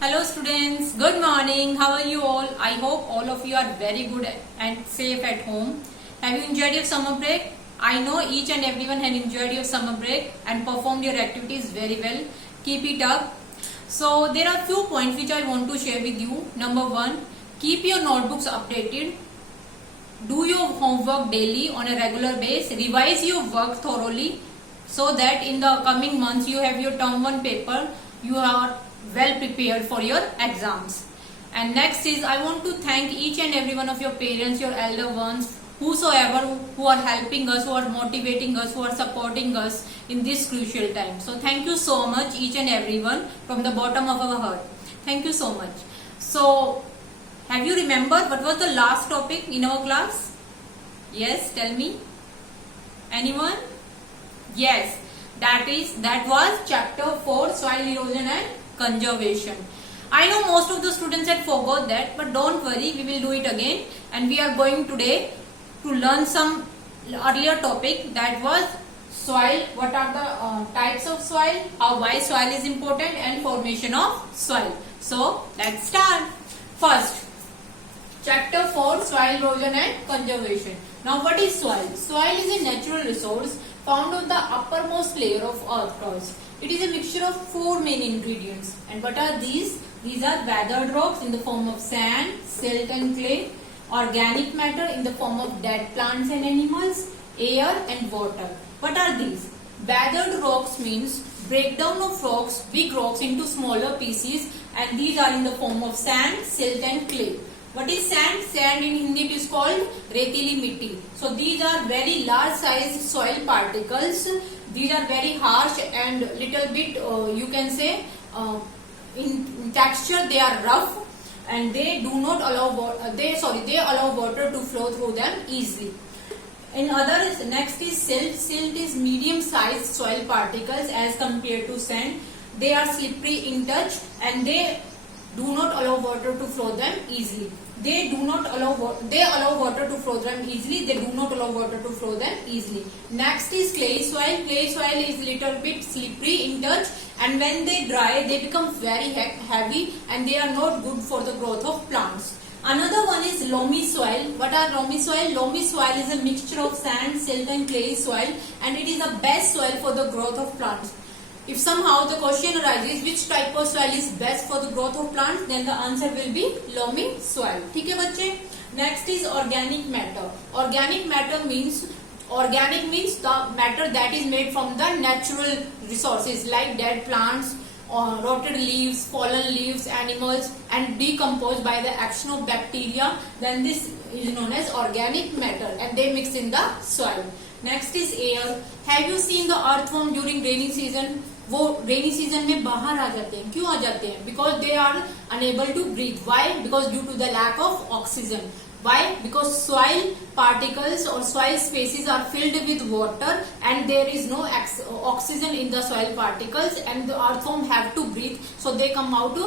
Hello students, good morning. How are you all? I hope all of you are very good and safe at home. Have you enjoyed your summer break? I know each and everyone had enjoyed your summer break and performed your activities very well. Keep it up. So there are few points which I want to share with you. Number 1, keep your notebooks updated. Do your homework daily on a regular basis. Revise your work thoroughly so that in the coming months you have your term 1 paper. You are well prepared for your exams. And next is, I want to thank each and every one of your parents, your elder ones, whosoever who are helping us, who are motivating us, who are supporting us in this crucial time. So thank you so much each and everyone from the bottom of our heart. Thank you so much. So have you remembered what was the last topic in our class? Yes, tell me. Anyone? Yes, that was chapter 4, soil erosion and conservation. I know most of the students had forgot that, but don't worry, we will do it again. And we are going today to learn some earlier topic, that was soil. What are the types of soil, why soil is important, and formation of soil. So let's start. First, chapter 4, soil erosion and conservation. Now what is soil? Soil is a natural resource found on the uppermost layer of earth crust. It is a mixture of 4 main ingredients. And what are these? These are weathered rocks in the form of sand, silt and clay, organic matter in the form of dead plants and animals, air and water. What are these? Weathered rocks means breakdown of rocks, big rocks into smaller pieces, and these are in the form of sand, silt and clay. What is sand? Sand in Hindi it is called retili mitti. So these are very large sized soil particles. These are very harsh and little bit you can say in texture they are rough, and they do not allow they allow water to flow through them easily. In others, next is silt. Silt is medium sized soil particles as compared to sand. They are slippery in touch and they do not allow water to flow them easily. They allow water to flow them easily. They do not allow water to flow them easily. Next is clay soil. Clay soil is little bit slippery in touch, and when they dry, they become very heavy and they are not good for the growth of plants. Another one is loamy soil. What are loamy soil? Loamy soil is a mixture of sand, silt and clay soil, and it is the best soil for the growth of plants. If somehow the question arises which type of soil is best for the growth of plants, then the answer will be loamy soil. ठीक है बच्चे? Next is organic matter. Organic means the matter that is made from the natural resources like dead plants, rotted leaves, fallen leaves, animals, and decomposed by the action of bacteria. Then this is known as organic matter, and they mix in the soil. Next is air. Have you seen the earthworm during rainy season? वो rainy season में बाहर आ जाते हैं. क्यों आ जाते हैं? Because they are unable to breathe. Why? Because due to the lack of oxygen. Why? Because soil particles or soil spaces are filled with water and there is no oxygen in the soil particles, and the earthworm have to breathe, so they come out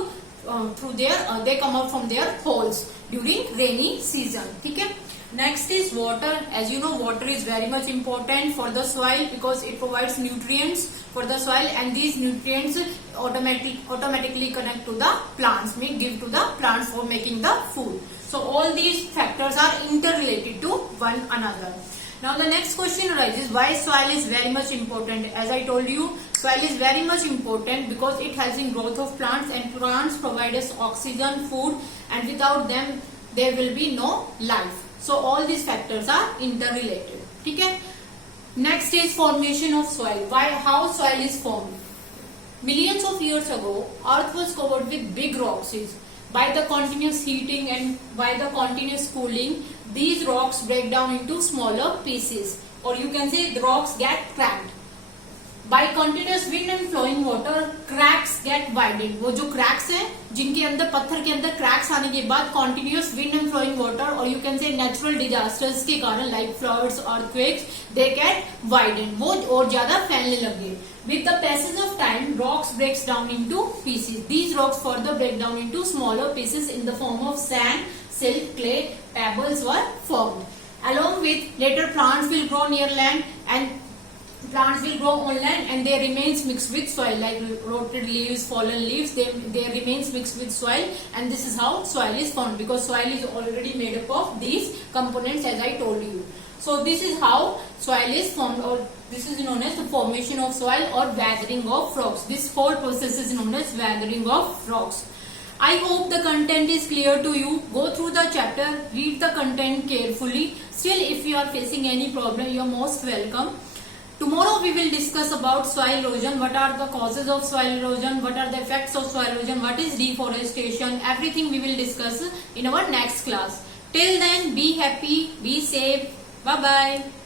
from their holes during rainy season. ठीक है? Next is water. As you know, water is very much important for the soil because it provides nutrients for the soil, and these nutrients automatically connect to the plants, give to the plants for making the food. So all these factors are interrelated to one another. Now the next question arises, why soil is very much important? As I told you, soil is very much important because it helps in growth of plants, and plants provide us oxygen, food, and without them there will be no life. So all these factors are interrelated. ठीक है? Next is formation of soil. How soil is formed? Millions of years ago, Earth was covered with big rocks. By the continuous heating and by the continuous cooling, these rocks break down into smaller pieces, or you can say the rocks get cracked. By continuous wind and flowing water, cracks get widened. वो जो cracks हैं, जिनके अंदर पत्थर के अंदर cracks आने के बाद continuous wind and flowing water, or you can say natural disasters के कारण like floods, earthquakes, they get widened. वो और ज़्यादा फैलने लगे. With the passage of time, rocks breaks down into pieces. These rocks further break down into smaller pieces in the form of sand, silt, clay, pebbles were formed. Along with later plants will grow near land, and plants will grow on land and they remains mixed with soil, like rotted leaves, fallen leaves, they remains mixed with soil, and this is how soil is formed, because soil is already made up of these components as I told you. So this is how soil is formed, or this is known as the formation of soil or weathering of rocks. This whole process is known as weathering of rocks. I hope the content is clear to you. Go through the chapter, read the content carefully. Still, if you are facing any problem, you are most welcome. Tomorrow we will discuss about soil erosion. What are the causes of soil erosion? What are the effects of soil erosion? What is deforestation? Everything we will discuss in our next class. Till then, be happy, be safe. Bye-bye.